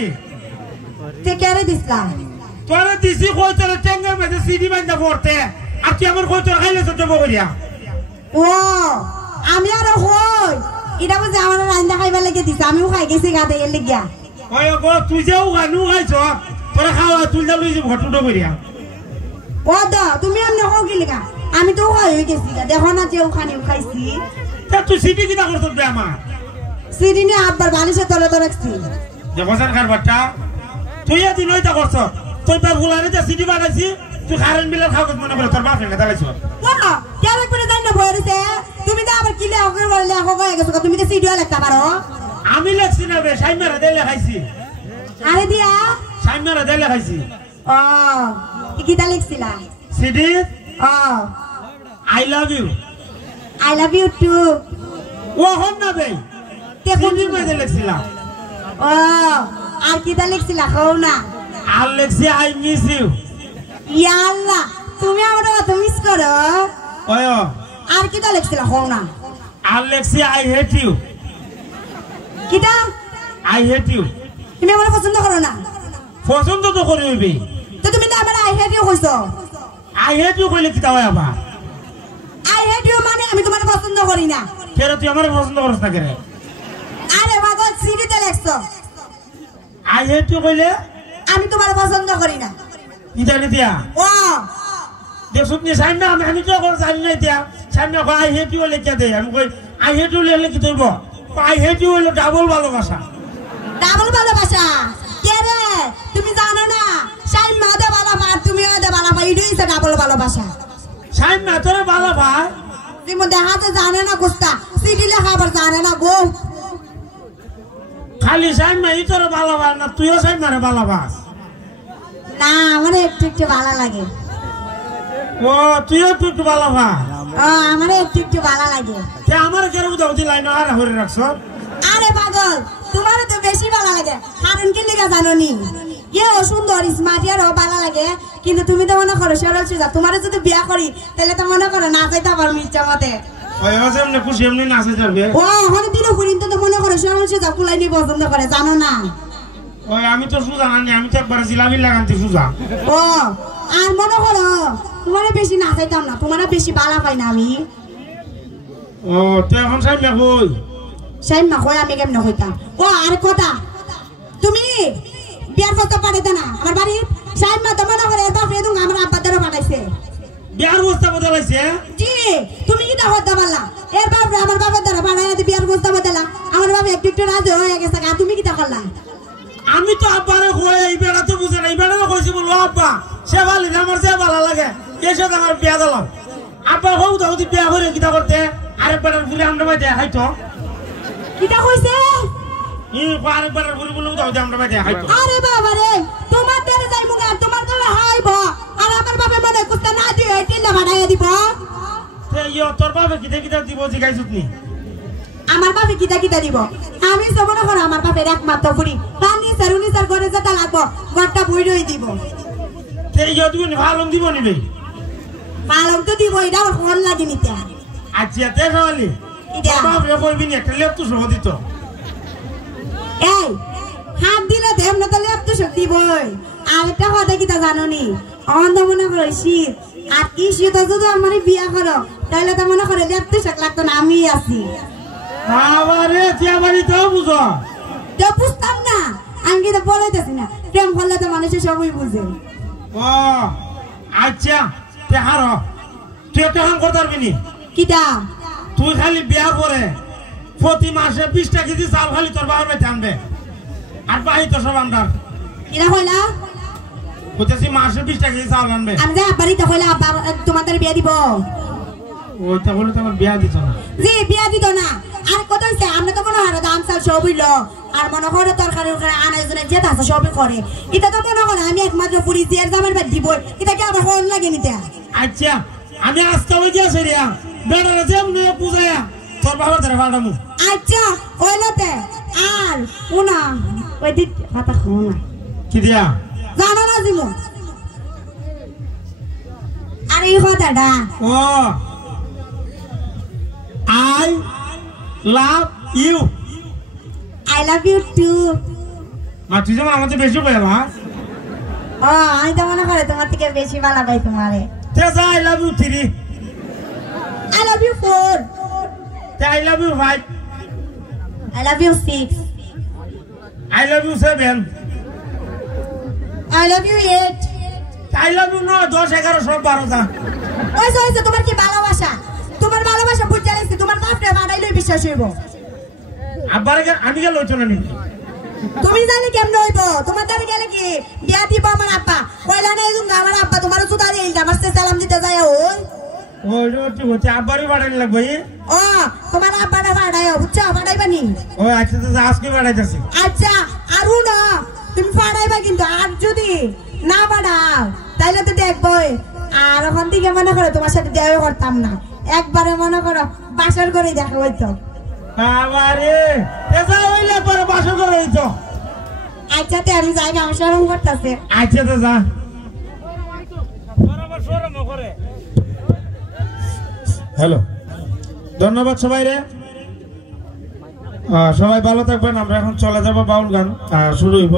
দিছি তে কেরে দিছলা তোরে দিছি কই তোরে টেঙ্গার মধ্যে সিডি বান্ধা পড়তে আর তুই আমার কই তোর খাইলে তো দেব করিয়া ও আমি আর হই এটা বুঝে আমার রান্না খাইবার লাগে দিছে আমিও খাই গেছি গাতে এর লাগিয়া ওই গো তুই যাও গানু খাইছ তোরা খাওয়া তুই যা লই ঘটুটো করিয়া ও দা তুমি আমনে হও কি লাগা আমি তো খাই হই গেছি দেখো না যে ওখানে খাইছি তা তুই সিডি কিটা করছ বে আমার সিডি নে আব্বার বালিশে তলে তো রাখছি যে বসার কার বাচ্চা তুই এদিন ওইটা করছ তুই তার গুলারে যে সিডি বানাইছি তুই কারেন্ট বিলের কাগজ মনে করে তোর বাপের কথা লাইছ ওয়া কেন করে জানি না বইরেছে তুমি তো আবার কিলে হকর বললে হক হয়ে গেছো তুমি তো সিডিও লিখতে পারো আমি লেখছি না বে সাইমারা দেলে খাইছি আরে দিয়া সাইমারা দেলে খাইছি ও কিটা লিখছিলা সিডি ও আই লাভ ইউ টু ও হন না বে তে কোন সিডি মধ্যে লেখছিলাম ও আর কিটা লিখছিলা কও না আর লেখছি আই মিস ইউ ইয়া আল্লাহ তুমি আমার কথা মিস করো ওই আর কিটা লিখছিলা কও না আর লেখছি আই হেট ইউ কিটা আই হেট ইউ তুমি আমার পছন্দ করো না পছন্দ তো করে হইবে তো তুমি তো আমার আই হেট ইউ কইছো আই হেট ইউ কইলে কিতা হয় আবার আই হেট ইউ মানে আমি তোমার পছন্দ করি না কেন তুই আমার পছন্দ করছ না কেন আরে বাবা সিডিতে লিখছো আই হেট ইউ কইলে আমি তোমার পছন্দ করি না ইটা নিতিয়া ও দেখুন নি সাইমা আমি তো করে জানি না ইতিয়া সাইমা কই আই হেট ইউ লেখা দে আমি কই আই হেট ইউ লেখলে কি হইব আই হেট ইউ হলো ডাবল ভালোবাসা ডাবল ভালোবাসা কে রে তুমি জানো না সাইমা দে ভালোবাসা তুমিও দে ভালোবাসা এটাই তো ডাবল ভালোবাসা সাইমা তোর ভালো ভাই তুমি দেখাতে জানে না কুস্তা সিডি লেখা আবার জানে না গো খালি সাইমা ই তোর ভালো ভাই না তুইও সাইমারে ভালোবাস না আমার একটু একটু ভালো লাগে ও তুইও একটু ভালো ভাই ও আমার একটু একটু ভালো লাগে তে আমার কেন উদাও দি লাইন আর হরে রাখছ আরে পাগল তোমার তো বেশি ভালো লাগে কারণ কি লেখা জানো নি কে ও সুন্দর স্মার্ট আর ভালো লাগে কিন্তু তুমি তো মনে করো সরল সোজা তোমার যদি বিয়া করি তাহলে তো মনে করো না যাইতে পারো ইচ্ছা মতে ওই এমনি খুশি এমনি নাচে যাবে ও হরে দিনও পর্যন্ত তো মনে করো সরল সোজা কুলাই নিয়ে পছন্দ করে জানো না ওই আমি তো সুজা না আমি তো একবার জিলাপি লাগান্তি সুজা ও আর মনে করো তোমার বেশি নাচাইতাম না তোমার বেশি বালা পাই না আমি ও তো এখন সাইমা কই সাইমা কই আমি কেমন কইতাম ও আর কথা তুমি বিয়ার কথা পাঠাইতে না আমার বাড়ি সাইমা তো মনে করে এর বাপ এদুম আমার আব্বা দ্বারা পাঠাইছে বিয়ার বস্তা বদলাইছে জি তুমি কি দাওয়াত দাবালা এর বাপ আমার বাবার দ্বারা পাঠাই বিয়ার বস্তা বদলা আমার বাবা একটু একটু রাজি হয়ে গেছে তুমি কি তা করলা আমি তো আব্বারে কই এই বেড়া তো বুঝে না এই বেড়া কইছি বলো আব্বা সে ভালো না আমার যে ভালো লাগে এর সাথে আমার বিয়া দিলাম আব্বা হউ দাও দি বিয়া করে কিটা করতে আরে বেড়ার ফুলে আমরা ভাই দেখাইতো কিটা কইছে ই আরে বেড়ার ফুলে বলে দাও আমরা ভাই দেখাইতো আরে বাবা রে তোমার দ্বারা যাই মুগা তোমার দ্বারা হাইব আর আমার বাবা মনে কুস্তা না দিয়ে টিলা বাড়াইয়া দিব তে ইয়ো তোর বাবা কিটা কিটা দিব জিগাইছুত নি আমার বাপে কিটা কিটা দিব আমি তো মনে করো আমার বাপের একমাত্র বুড়ি পানি সারুনি সার করে যেটা লাগবো ঘরটা বুড়ি দিব তে ইয়ো তুমি ভালো দিব নিবে পালং তো দিব এটা আমার ফোন লাগে নিতে আচ্ছা তে খালি এটা বাবা কইবি নি একটা লেপ তো সহ দিত এই হাত দিলে দেম না তাহলে এত শক্তি বই আর একটা কথা কিটা জানো নি অন্ধ মনে করো শীত আর কি শীত যদি আমার বিয়া করো তাহলে তো মনে করো এত শখ লাগতো না আমি আছি বাবারে তিয়া বাড়ি তো বুঝো তো বুঝতাম না আমি কিন্তু বলাইতেছি না প্রেম করলে তো মানুষের সবই বুঝে ও আচ্ছা তে হারো তুই একটা কাম করতে পারবি নি কিটা তুই খালি বিয়া করে প্রতি মাসে 20টা কেজি চাল খালি তোর বাবার বাড়িতে আনবে আর বাহি তো সব আন্ডার কিরা কইলা বলতেছি মাসে 20টা কেজি চাল আনবে আমি যে আব্বারই তো কইলা আব্বা তোমাদের বিয়া দিব ওইটা বলে তো আমার বিয়া দিত না জি বিয়া দিত না আর কত হইছে আমরা তো মনে হয় দাম চাল সবই ল আর মনে করে তরকারি আনার জন্য যে আছে সবই করে এটা তো মনে করে আমি একমাত্র পুরি যে জামার বাদ দিব এটা কি আমার হল লাগে নিতে আচ্ছা আমি আজকে ওই যে সেরিয়া বেড়ারে যেমনি পূজায়া তোর বাবার ধরে ফাটামু আচ্ছা ওইলাতে আর উনা ওই দিত কথা শুনা কি দিয়া জানো না জিমু আর এই কথাটা ও I love you I love you too তুই যেমন আমাদের বেশি পেলা ও আমি তো মনে করে তোমার থেকে বেশি ভালো পাই তোমারে I love you 3 I love you 4 I love you 5 I love you 6 I love you 7 I love you 8 I love you 9 10 11 সব 12টা ওই যে তোমার কি ভালোবাসা তোমার ভালোবাসা বুঝতে লাগছে তোমার বাপরে বাড়াইলেই বিশ্বাস হইব আব্বারে আমি গেল হইতো না নাকি তুমি জানি কেমন হইব তোমার দ্বারা গেলে কি বিয়া দিব আমার আব্বা কইলা না এরকম আমার আব্বা তোমার সুদা দিয়ে আমার সালাম দিতে যায় ওই ঠিক হচ্ছে আব্বারই বাড়াইলে লাগবে ও তোমার আব্বাটা বাড়ায় বুঝছো বাড়াইবানি ও আচ্ছা তো আজকে বাড়াইতেছি আচ্ছা আরু না তুমি বাড়াইবা কিন্তু আর যদি না বাড়াও তাইলে তো দেখবই আর ওখান থেকে মনে করো তোমার সাথে দেওয়া করতাম না একবারে মনে করো বাসর করে দেখা হইতো আবারে এসা হইলে পরে বাসর করে হইতো আচ্ছা তে আমি যাই আমি শরম করতেছে আচ্ছা তো যা বরাবর শরম করে হ্যালো ধন্যবাদ সবাই রে সবাই ভালো থাকবেন আমরা এখন চলে যাব বাউল গান শুরু হইব